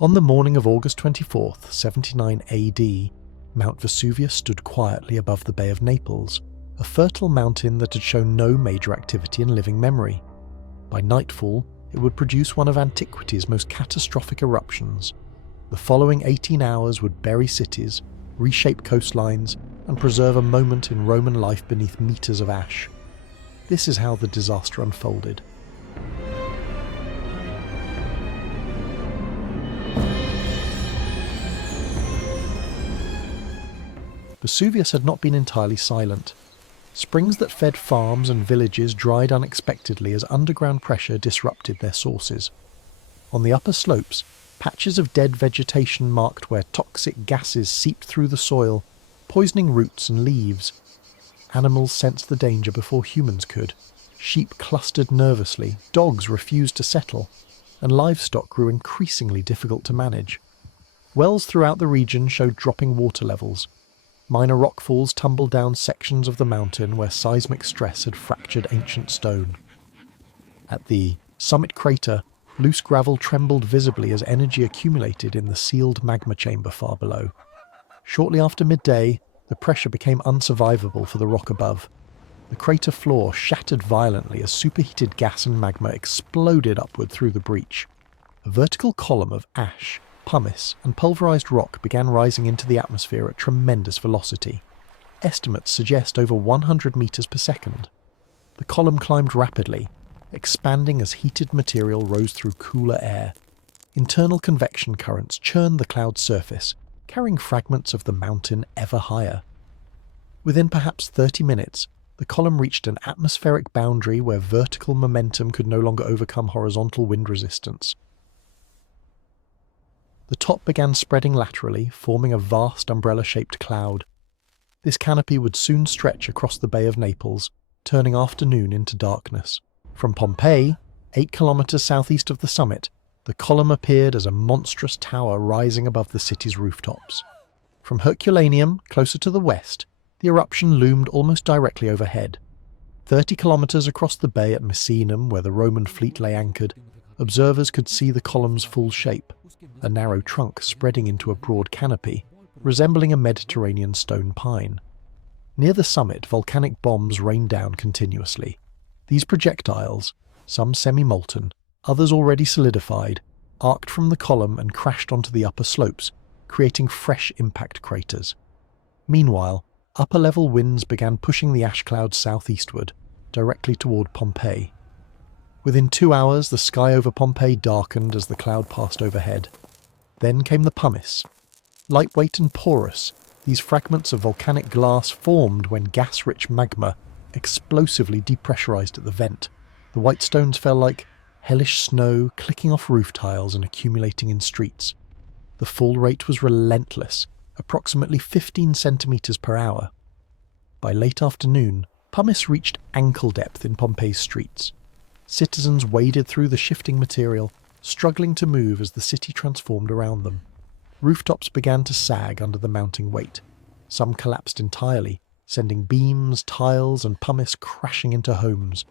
On the morning of August 24th, 79 AD, Mount Vesuvius stood quietly above the Bay of Naples, a fertile mountain that had shown no major activity in living memory. By nightfall, it would produce one of antiquity's most catastrophic eruptions. The following 18 hours would bury cities, reshape coastlines, and preserve a moment in Roman life beneath meters of ash. This is how the disaster unfolded. Vesuvius had not been entirely silent. Springs that fed farms and villages dried unexpectedly as underground pressure disrupted their sources. On the upper slopes, patches of dead vegetation marked where toxic gases seeped through the soil, poisoning roots and leaves. Animals sensed the danger before humans could. Sheep clustered nervously, dogs refused to settle, and livestock grew increasingly difficult to manage. Wells throughout the region showed dropping water levels. Minor rockfalls tumbled down sections of the mountain where seismic stress had fractured ancient stone. At the summit crater, loose gravel trembled visibly as energy accumulated in the sealed magma chamber far below. Shortly after midday, the pressure became unsurvivable for the rock above. The crater floor shattered violently as superheated gas and magma exploded upward through the breach. A vertical column of ash, pumice, and pulverized rock began rising into the atmosphere at tremendous velocity. Estimates suggest over 100 meters per second. The column climbed rapidly, expanding as heated material rose through cooler air. Internal convection currents churned the cloud's surface, carrying fragments of the mountain ever higher. Within perhaps 30 minutes, the column reached an atmospheric boundary where vertical momentum could no longer overcome horizontal wind resistance. The top began spreading laterally, forming a vast umbrella-shaped cloud. This canopy would soon stretch across the Bay of Naples, turning afternoon into darkness. From Pompeii, 8 kilometers southeast of the summit, the column appeared as a monstrous tower rising above the city's rooftops. From Herculaneum, closer to the west, the eruption loomed almost directly overhead. 30 kilometers across the bay at Misenum, where the Roman fleet lay anchored, observers could see the column's full shape, a narrow trunk spreading into a broad canopy, resembling a Mediterranean stone pine. Near the summit, volcanic bombs rained down continuously. These projectiles, some semi-molten, others already solidified, arced from the column and crashed onto the upper slopes, creating fresh impact craters. Meanwhile, upper-level winds began pushing the ash cloud southeastward, directly toward Pompeii. Within 2 hours, the sky over Pompeii darkened as the cloud passed overhead. Then came the pumice. Lightweight and porous, these fragments of volcanic glass formed when gas-rich magma explosively depressurized at the vent. The white stones fell like hellish snow, clicking off roof tiles and accumulating in streets. The fall rate was relentless, approximately 15 centimeters per hour. By late afternoon, pumice reached ankle depth in Pompeii's streets. Citizens waded through the shifting material, struggling to move as the city transformed around them. Rooftops began to sag under the mounting weight. Some collapsed entirely, sending beams, tiles, and pumice crashing into homes.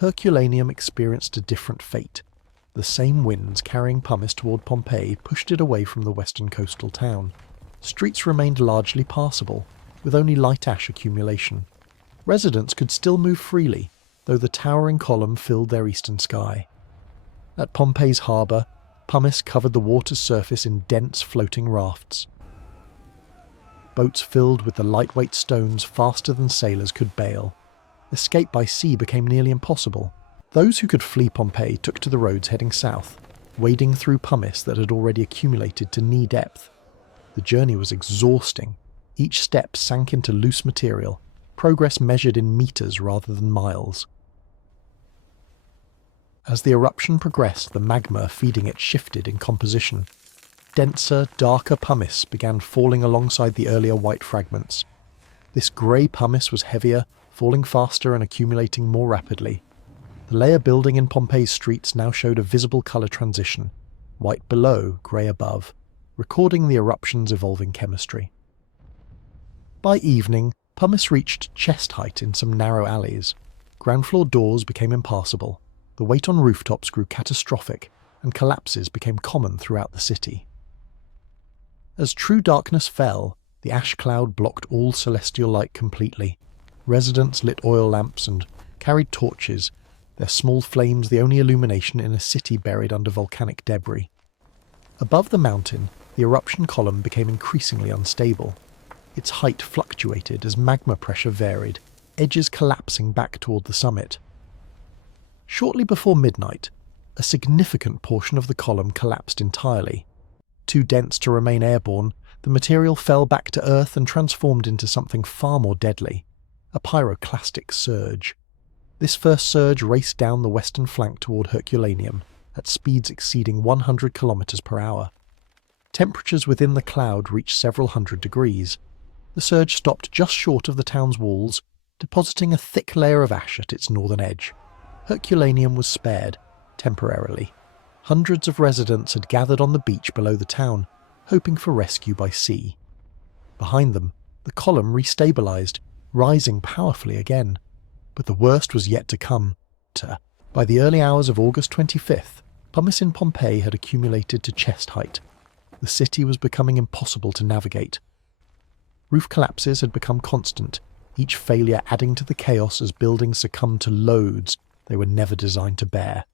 Herculaneum experienced a different fate. The same winds carrying pumice toward Pompeii pushed it away from the western coastal town. Streets remained largely passable, with only light ash accumulation. Residents could still move freely, though the towering column filled their eastern sky. At Pompeii's harbour, pumice covered the water's surface in dense floating rafts. Boats filled with the lightweight stones faster than sailors could bail. Escape by sea became nearly impossible. Those who could flee Pompeii took to the roads heading south, wading through pumice that had already accumulated to knee depth. The journey was exhausting. Each step sank into loose material, progress measured in meters rather than miles. As the eruption progressed, the magma feeding it shifted in composition. Denser, darker pumice began falling alongside the earlier white fragments. This grey pumice was heavier, falling faster and accumulating more rapidly. The layer building in Pompeii's streets now showed a visible colour transition, white below, grey above, recording the eruption's evolving chemistry. By evening, pumice reached chest height in some narrow alleys. Ground floor doors became impassable. The weight on rooftops grew catastrophic, and collapses became common throughout the city. As true darkness fell, the ash cloud blocked all celestial light completely. Residents lit oil lamps and carried torches, their small flames the only illumination in a city buried under volcanic debris. Above the mountain, the eruption column became increasingly unstable. Its height fluctuated as magma pressure varied, edges collapsing back toward the summit. Shortly before midnight, a significant portion of the column collapsed entirely. Too dense to remain airborne, the material fell back to Earth and transformed into something far more deadly, a pyroclastic surge. This first surge raced down the western flank toward Herculaneum at speeds exceeding 100 kilometers per hour. Temperatures within the cloud reached several hundred degrees. The surge stopped just short of the town's walls, depositing a thick layer of ash at its northern edge. Herculaneum was spared, temporarily. Hundreds of residents had gathered on the beach below the town, hoping for rescue by sea. Behind them, the column restabilized, rising powerfully again. But the worst was yet to come. By the early hours of August 25th, pumice in Pompeii had accumulated to chest height. The city was becoming impossible to navigate. Roof collapses had become constant, each failure adding to the chaos as buildings succumbed to loads they were never designed to bear.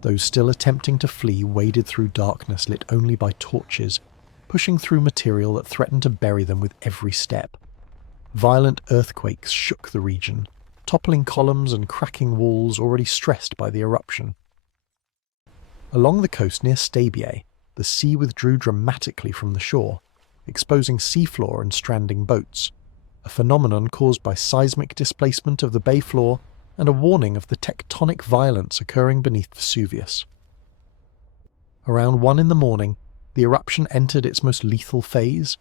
Those still attempting to flee waded through darkness lit only by torches, pushing through material that threatened to bury them with every step. Violent earthquakes shook the region, toppling columns and cracking walls already stressed by the eruption. Along the coast near Stabiae, the sea withdrew dramatically from the shore, exposing seafloor and stranding boats, a phenomenon caused by seismic displacement of the bay floor and a warning of the tectonic violence occurring beneath Vesuvius. Around 1 in the morning, the eruption entered its most lethal phase.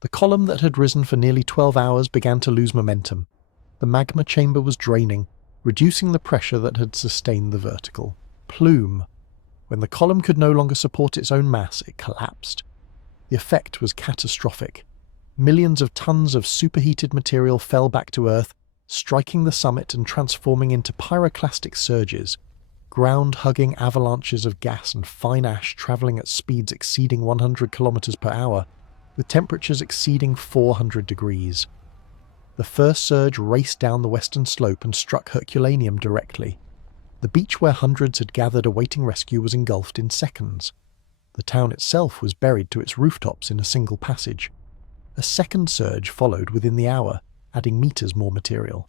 The column that had risen for nearly 12 hours began to lose momentum. The magma chamber was draining, reducing the pressure that had sustained the vertical plume. When the column could no longer support its own mass, it collapsed. The effect was catastrophic. Millions of tons of superheated material fell back to Earth, striking the summit and transforming into pyroclastic surges, ground-hugging avalanches of gas and fine ash travelling at speeds exceeding 100 kilometers per hour, with temperatures exceeding 400 degrees. The first surge raced down the western slope and struck Herculaneum directly. The beach where hundreds had gathered awaiting rescue was engulfed in seconds. The town itself was buried to its rooftops in a single passage. A second surge followed within the hour, adding meters more material.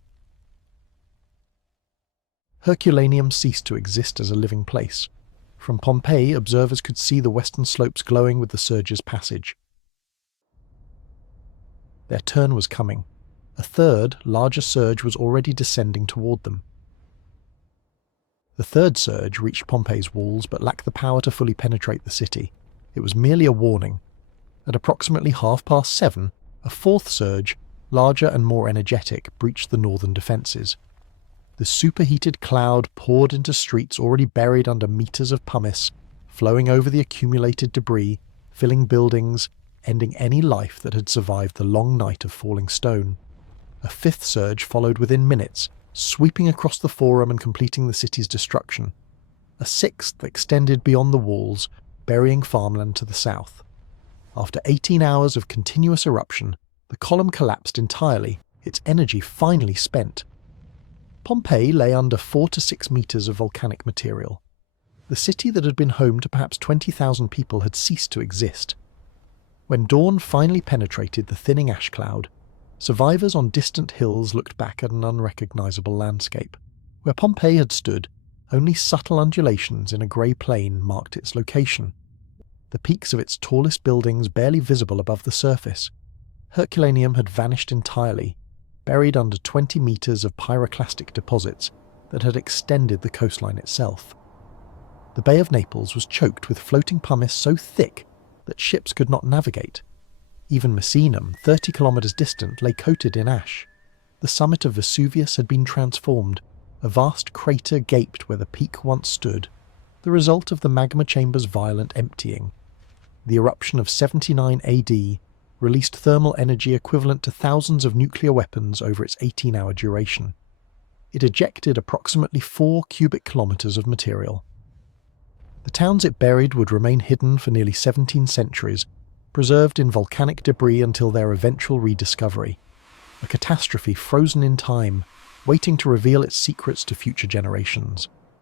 Herculaneum ceased to exist as a living place. From Pompeii, observers could see the western slopes glowing with the surge's passage. Their turn was coming. A third, larger surge was already descending toward them. The third surge reached Pompeii's walls but lacked the power to fully penetrate the city. It was merely a warning. At approximately 7:30, a fourth surge, larger and more energetic, breached the northern defences. The superheated cloud poured into streets already buried under meters of pumice, flowing over the accumulated debris, filling buildings, ending any life that had survived the long night of falling stone. A fifth surge followed within minutes, sweeping across the forum and completing the city's destruction. A sixth extended beyond the walls, burying farmland to the south. After 18 hours of continuous eruption, the column collapsed entirely, its energy finally spent. Pompeii lay under 4 to 6 meters of volcanic material. The city that had been home to perhaps 20,000 people had ceased to exist. When dawn finally penetrated the thinning ash cloud, survivors on distant hills looked back at an unrecognizable landscape. Where Pompeii had stood, only subtle undulations in a grey plain marked its location, the peaks of its tallest buildings barely visible above the surface. Herculaneum had vanished entirely, buried under 20 meters of pyroclastic deposits that had extended the coastline itself. The Bay of Naples was choked with floating pumice so thick that ships could not navigate. Even Messinum, 30 kilometers distant, lay coated in ash. The summit of Vesuvius had been transformed. A vast crater gaped where the peak once stood, the result of the magma chamber's violent emptying. The eruption of 79 AD released thermal energy equivalent to thousands of nuclear weapons over its 18-hour duration. It ejected approximately 4 cubic kilometers of material. The towns it buried would remain hidden for nearly 17 centuries, preserved in volcanic debris until their eventual rediscovery. A catastrophe frozen in time, waiting to reveal its secrets to future generations.